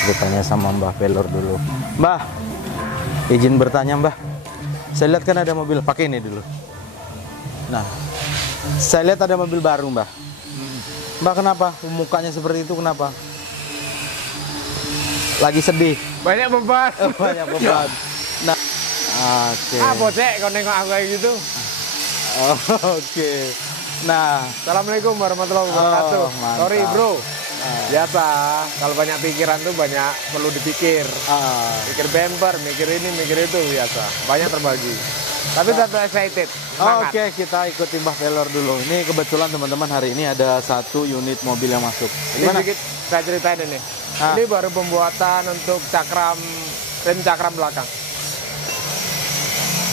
Kita tanya sama Mbah Pelor dulu. Mbah, izin bertanya Mbah. Saya lihat kan ada mobil, pakai ini dulu. Nah, saya lihat ada mobil baru Mbah. Mbah kenapa? Mukanya seperti itu kenapa? Lagi sedih. Banyak beban. Banyak beban. Nah, oke. Ah, bocek kau nengok aku kayak gitu. Oke. Nah, Assalamualaikum warahmatullahi wabarakatuh. mantap. Sorry bro. Biasa, kalau banyak pikiran tuh banyak perlu dipikir. Mikir bumper, mikir ini, mikir itu biasa. Banyak terbagi. Tapi tetap excited. Semangat. Oke, kita ikuti Mbah Pelor dulu. Ini kebetulan teman-teman hari ini ada 1 unit mobil yang masuk. Ini Gimana? sedikit saya ceritain ini. Ah. Ini baru pembuatan untuk rem cakram belakang.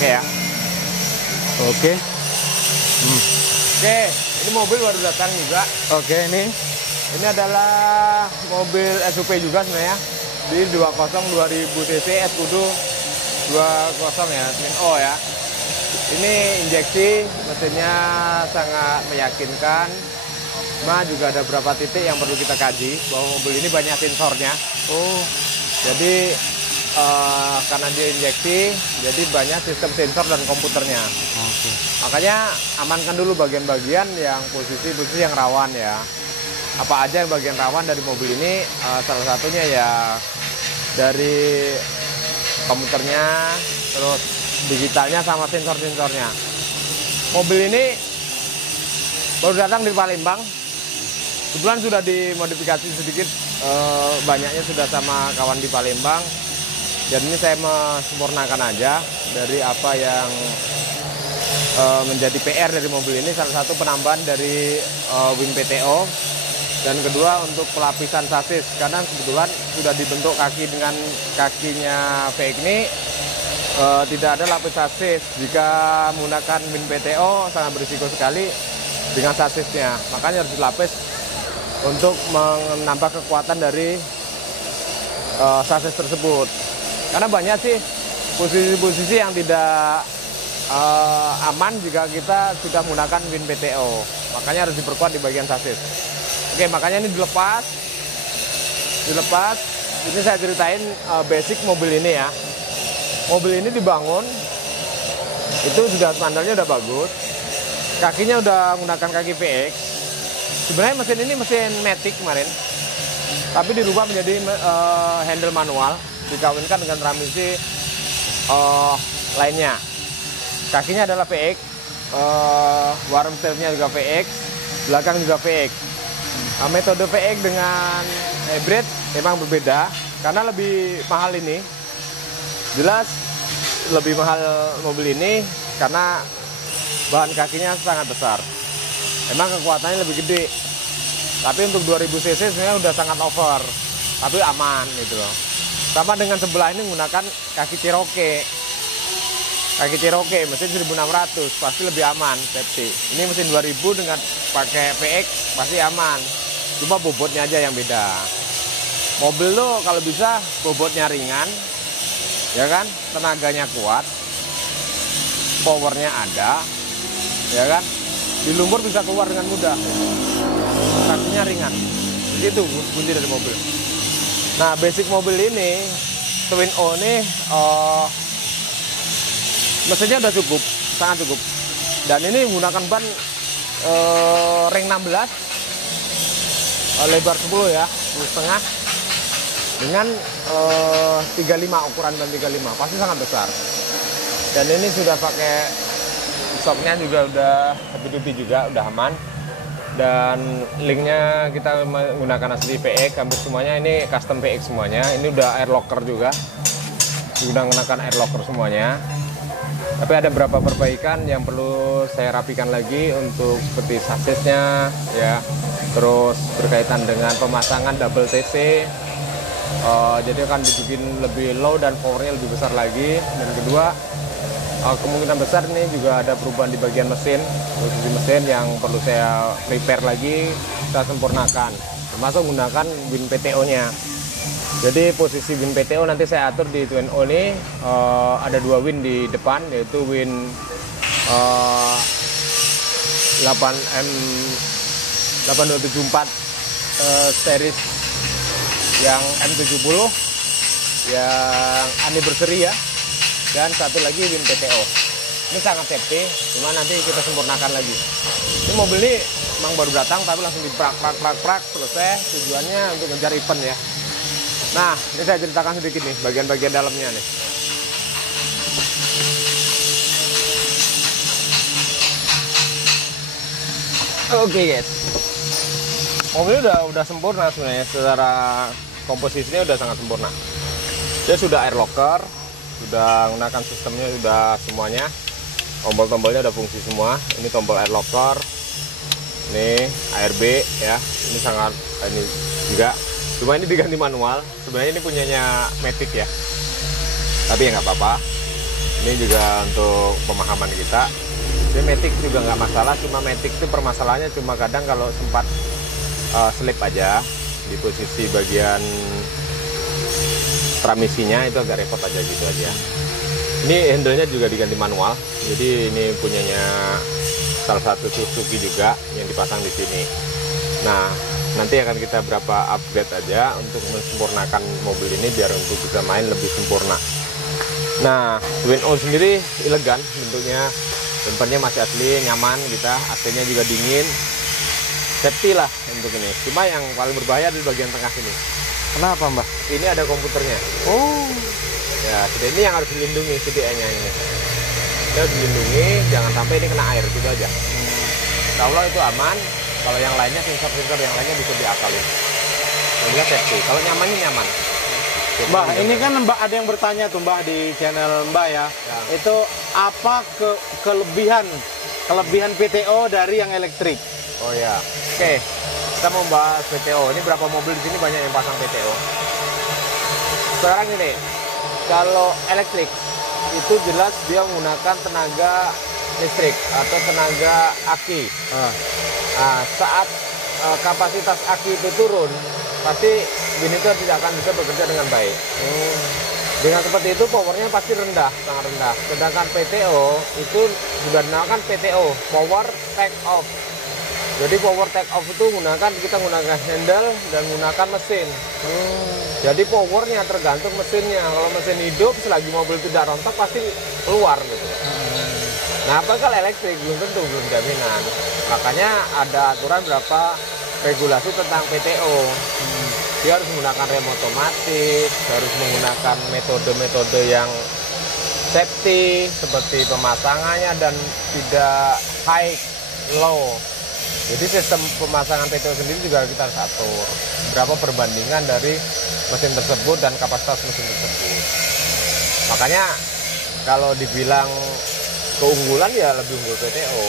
Oke ya. Oke. Oke, ini mobil baru datang juga. Oke, ini. Ini adalah mobil SUV juga sebenarnya. Di 20 2000 cc S Kudu 20 ya, Twin O ya. Ini injeksi, mesinnya sangat meyakinkan. Cuma juga ada beberapa titik yang perlu kita kaji bahwa mobil ini banyak sensornya. Oh, Jadi karena dia injeksi, jadi banyak sistem sensor dan komputernya. oke. Makanya amankan dulu bagian-bagian yang posisi-posisi yang rawan ya. Apa aja yang bagian rawan dari mobil ini? Salah satunya ya dari komputernya, terus digitalnya sama sensor-sensornya. Mobil ini baru datang di Palembang. Kebetulan sudah dimodifikasi sedikit, banyaknya sudah sama kawan di Palembang. Dan ini saya mesempurnakan aja dari apa yang menjadi PR dari mobil ini. Salah satu penambahan dari WinPTO. Dan kedua untuk pelapisan sasis, karena kebetulan sudah dibentuk kaki dengan kakinya VX ini tidak ada lapis sasis. Jika menggunakan WinPTO sangat berisiko sekali dengan sasisnya, makanya harus dilapis untuk menambah kekuatan dari sasis tersebut. Karena banyak sih posisi-posisi yang tidak aman jika kita sudah menggunakan WinPTO, makanya harus diperkuat di bagian sasis. Oke, makanya ini dilepas. Ini saya ceritain basic mobil ini ya. Mobil ini dibangun, itu sudah standarnya udah bagus. Kakinya udah menggunakan kaki VX. Sebenarnya mesin ini mesin Matic kemarin, tapi dirubah menjadi handle manual, dikawinkan dengan transmisi lainnya. Kakinya adalah VX, warm sternya juga VX, belakang juga VX. Nah, metode VX dengan hybrid memang berbeda karena lebih mahal ini. Jelas lebih mahal mobil ini karena bahan kakinya sangat besar. Emang kekuatannya lebih gede. Tapi untuk 2000 cc sebenarnya udah sangat over. Tapi aman gitu loh. Sama dengan sebelah ini menggunakan kaki Cherokee. Kaki Cherokee mesin 1600 pasti lebih aman, safety. Ini mesin 2000 dengan pakai VX pasti aman. Cuma bobotnya aja yang beda. Mobil lo kalau bisa bobotnya ringan, ya kan, tenaganya kuat, powernya ada, ya kan, di lumpur bisa keluar dengan mudah, kakinya ringan. Itu kunci dari mobil. Nah, basic mobil ini Twin O ini mesinnya udah cukup, sangat cukup. Dan ini menggunakan ban ring 16. Lebar 10 ya, 10,5 dengan 35 ukuran ban 35, pasti sangat besar. Dan ini sudah pakai shocknya juga udah heavy duty juga, udah aman. Dan linknya kita menggunakan asli VX, hampir semuanya ini custom VX semuanya. Ini udah air locker juga, sudah menggunakan air locker semuanya. Tapi ada beberapa perbaikan yang perlu saya rapikan lagi untuk seperti sasisnya ya. Terus berkaitan dengan pemasangan double TC, jadi akan dibikin lebih low dan powernya lebih besar lagi. Dan kedua, kemungkinan besar ini juga ada perubahan di bagian mesin, posisi mesin yang perlu saya repair lagi, kita sempurnakan, termasuk menggunakan WinPTO-nya. Jadi posisi WinPTO nanti saya atur di Twin O ini, ada 2 win di depan, yaitu win 8274 series yang M70 yang anniversary ya, dan satu lagi Win PTO. Ini sangat safety, cuma nanti kita sempurnakan lagi. Ini mobil ini memang baru datang tapi langsung diprak selesai, tujuannya untuk ngejar event ya. Nah, ini saya ceritakan sedikit nih bagian-bagian dalamnya nih. Oke guys, mobil udah sempurna sebenarnya, secara komposisinya udah sangat sempurna. Dia sudah air locker, sudah menggunakan sistemnya, sudah semuanya. Tombol-tombolnya udah fungsi semua. Ini tombol air locker, ini ARB ya. Ini sangat, ini juga. Cuma ini diganti manual. Sebenarnya ini punyanya Matic ya. Tapi ya nggak apa-apa. Ini juga untuk pemahaman kita. Ini Matic juga nggak masalah. Cuma Matic itu permasalahannya cuma kadang kalau sempat slip aja di posisi bagian transmisinya itu agak repot aja gitu aja. Ini handle-nya juga diganti manual, jadi ini punyanya salah satu Suzuki juga yang dipasang di sini. Nah, nanti akan kita berapa upgrade aja untuk mensempurnakan mobil ini biar untuk bisa main lebih sempurna. Nah, Win-O sendiri elegan bentuknya, bumpernya masih asli, nyaman kita, AC-nya juga dingin, safety lah untuk ini. Cuma yang paling berbahaya di bagian tengah sini. Kenapa, Mbah? Ini ada komputernya. Oh. Ya, ini yang harus dilindungi CDE-nya ini. Kita harus dilindungi, jangan sampai ini kena air gitu aja. Insya Allah itu aman. Kalau yang lainnya, sensor-sensor yang lainnya bisa diakalin. Ini safety. Kalau nyamannya nyaman. Jadi Mbah, ini kan Mbak ada yang bertanya tuh Mbah di channel Mbak ya. Itu apa kelebihan PTO dari yang elektrik? Oh ya. Oke. Kita mau bahas PTO. Ini berapa mobil di sini banyak yang pasang PTO. Sekarang ini, kalau elektrik itu jelas dia menggunakan tenaga listrik atau tenaga aki. Nah, saat kapasitas aki itu turun, pasti Winnebago tidak akan bisa bekerja dengan baik. Dengan seperti itu powernya pasti rendah, sangat rendah. Sedangkan PTO itu juga dinamakan PTO, power take off. Jadi power take off itu kita menggunakan handle dan menggunakan mesin. Jadi powernya tergantung mesinnya. Kalau mesin hidup, selagi mobil tidak rontok pasti keluar gitu. Nah, apakah elektrik belum tentu, belum jaminan. Makanya ada aturan berapa regulasi tentang PTO. Dia harus menggunakan rem otomatis, harus menggunakan metode-metode yang safety seperti pemasangannya dan tidak high low. Jadi sistem pemasangan PTO sendiri juga kita harus atur berapa perbandingan dari mesin tersebut dan kapasitas mesin tersebut. Makanya kalau dibilang keunggulan ya lebih unggul PTO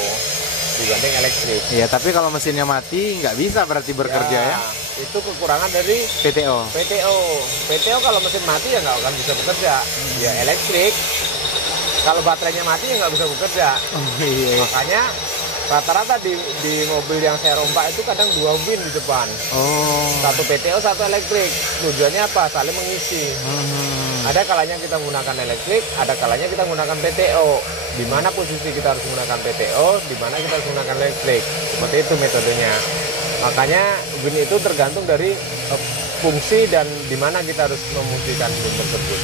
dibanding elektrik. Iya, tapi kalau mesinnya mati nggak bisa berarti bekerja ya? Itu kekurangan dari PTO. PTO kalau mesin mati ya nggak akan bisa bekerja. Ya elektrik kalau baterainya mati ya nggak bisa bekerja. Iya. Makanya rata-rata di mobil yang saya rombak itu kadang 2 win di depan. Satu PTO, satu elektrik. Tujuannya apa? Saling mengisi. Ada kalanya kita menggunakan elektrik, ada kalanya kita menggunakan PTO. Di mana posisi kita harus menggunakan PTO, di mana kita harus menggunakan elektrik. Seperti itu metodenya. Makanya win itu tergantung dari fungsi dan di mana kita harus memfungsikan win tersebut.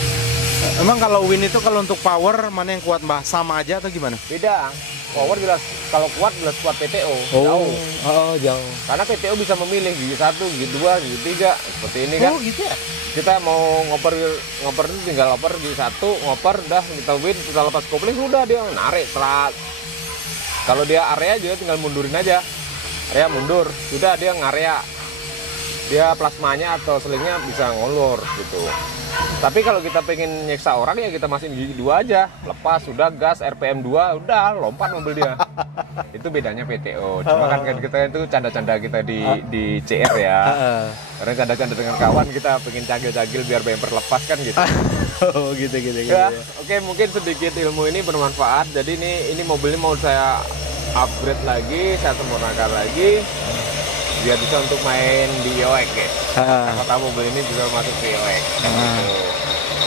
Emang kalau win itu kalau untuk power mana yang kuat Mbah? Sama aja atau gimana? Beda. Power jelas, kalau kuat jelas kuat PTO. Jauh. Jauh. Karena PTO bisa memilih gigi 1, gigi 2, gigi 3 seperti ini kan. Gitu ya? Kita mau ngoper itu tinggal ngoper gigi 1, ngoper udah kita win, kita lepas kopling udah dia narik selat. Kalau dia area juga tinggal mundurin aja. Area mundur, sudah dia ngarea. Dia plasmanya atau selingnya bisa ngulur gitu. Tapi kalau kita pengen nyeksa orang ya kita masukin gigi 2 aja, lepas sudah gas RPM 2 udah lompat mobil dia. Itu bedanya PTO. Cuma kan kita itu canda-canda kita di CR ya. Karena canda-canda dengan kawan kita pengen cagil-cagil biar bumper lepas kan gitu. gitu. Ya, oke, mungkin sedikit ilmu ini bermanfaat. Jadi ini mobil ini mau saya upgrade lagi, saya sempurnakan lagi biar bisa untuk main di IOX ya. Siapa tahu mobil ini juga masuk ke IOX.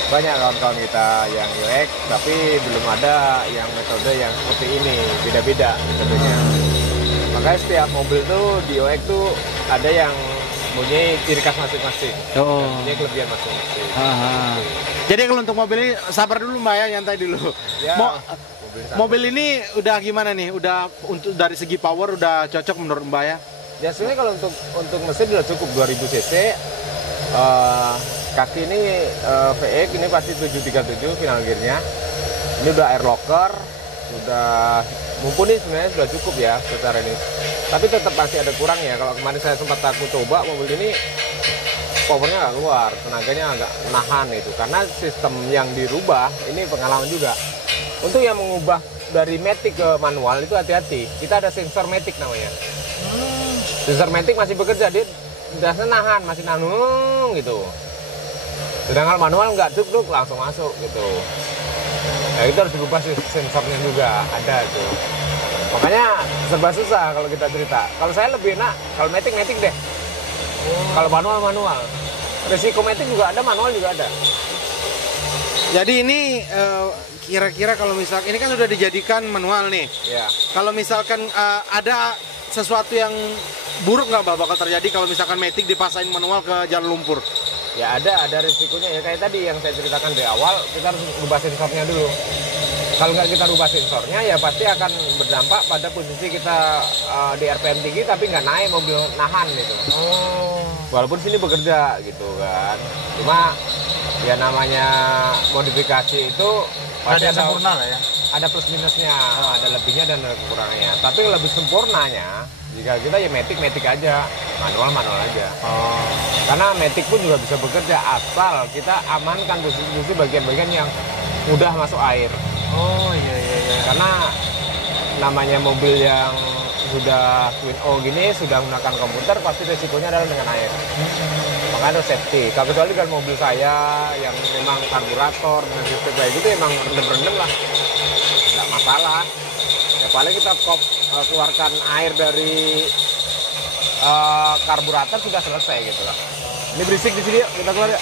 Banyak kawan-kawan kita yang IOX, tapi belum ada yang metode yang seperti ini, beda-beda metodenya. Makanya setiap mobil tuh di IOX tuh ada yang mempunyai ciri khas masing-masing. Oh. Dan punya kelebihan masing-masing. Jadi kalau untuk mobil ini sabar dulu Mbak ya, nyantai dulu. Ya, Mobil ini udah gimana nih? Udah untuk dari segi power udah cocok menurut Mbak ya? Ya sebenarnya kalau untuk mesin udah cukup 2000 cc. Kaki ini VX ini pasti 737 final gearnya. Ini udah air locker, sudah mumpuni sebenarnya, sudah cukup ya secara ini. Tapi tetap masih ada kurang ya. Kalau kemarin saya sempat aku coba mobil ini, powernya nggak keluar, tenaganya agak nahan itu. Karena sistem yang dirubah ini pengalaman juga. Untuk yang mengubah dari matic ke manual itu hati-hati. Kita ada sensor matic namanya. Sensor matic masih bekerja, dia dasnya nahan, masih nanung gitu. Sedangkan manual nggak duk langsung masuk gitu. Nah, itu harus dirubah sensornya juga, ada tuh. Makanya serba susah kalau kita cerita. Kalau saya lebih enak, kalau matic deh. Kalau manual. Resiko matic juga ada, manual juga ada. Jadi ini kira-kira kalau misalkan ini kan sudah dijadikan manual nih. Ya. Kalau misalkan ada sesuatu yang buruk nggak bakal terjadi kalau misalkan matic dipasain manual ke jalan lumpur? Ya ada risikonya ya, kayak tadi yang saya ceritakan di awal, kita harus rubah sensornya dulu. Kalau nggak kita rubah sensornya ya pasti akan berdampak pada posisi kita di RPM tinggi tapi nggak naik, mobil nahan gitu. Walaupun sini bekerja gitu kan. Cuma ya namanya modifikasi itu pasti ada sempurna lah ya. Ada plus minusnya, ada lebihnya dan ada kekurangannya. Tapi lebih sempurnanya jika kita ya matic aja, manual aja. Karena matic pun juga bisa bekerja asal kita amankan posisi bagian-bagian yang mudah masuk air. Iya. Karena namanya mobil yang sudah Twin O gini, sudah menggunakan komputer, pasti resikonya adalah dengan air. Makanya harus safety. Kecuali kan mobil saya yang memang karburator dengan sistem kayak gitu emang rendem-rendem lah, nggak masalah. Ya paling kita keluarkan air dari karburator sudah selesai gitu lah. Ini berisik di sini, yuk kita keluar ya.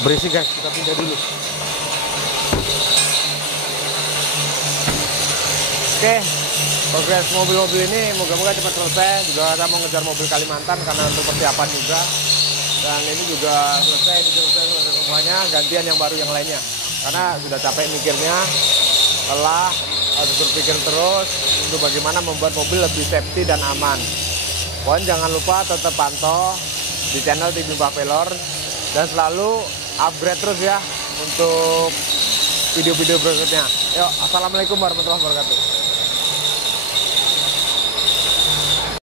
Berisik guys, kita pindah dulu. Oke, progres mobil-mobil ini moga-moga cepat selesai. Juga kita mau ngejar mobil Kalimantan karena untuk persiapan juga. Dan ini juga selesai semuanya, gantian yang baru yang lainnya. Karena sudah capek mikirnya, lelah, harus berpikir terus untuk bagaimana membuat mobil lebih safety dan aman. Pokoknya jangan lupa tetap pantau di channel TV Mbah Pelor dan selalu upgrade terus ya untuk video-video berikutnya. Yuk, assalamualaikum warahmatullahi wabarakatuh.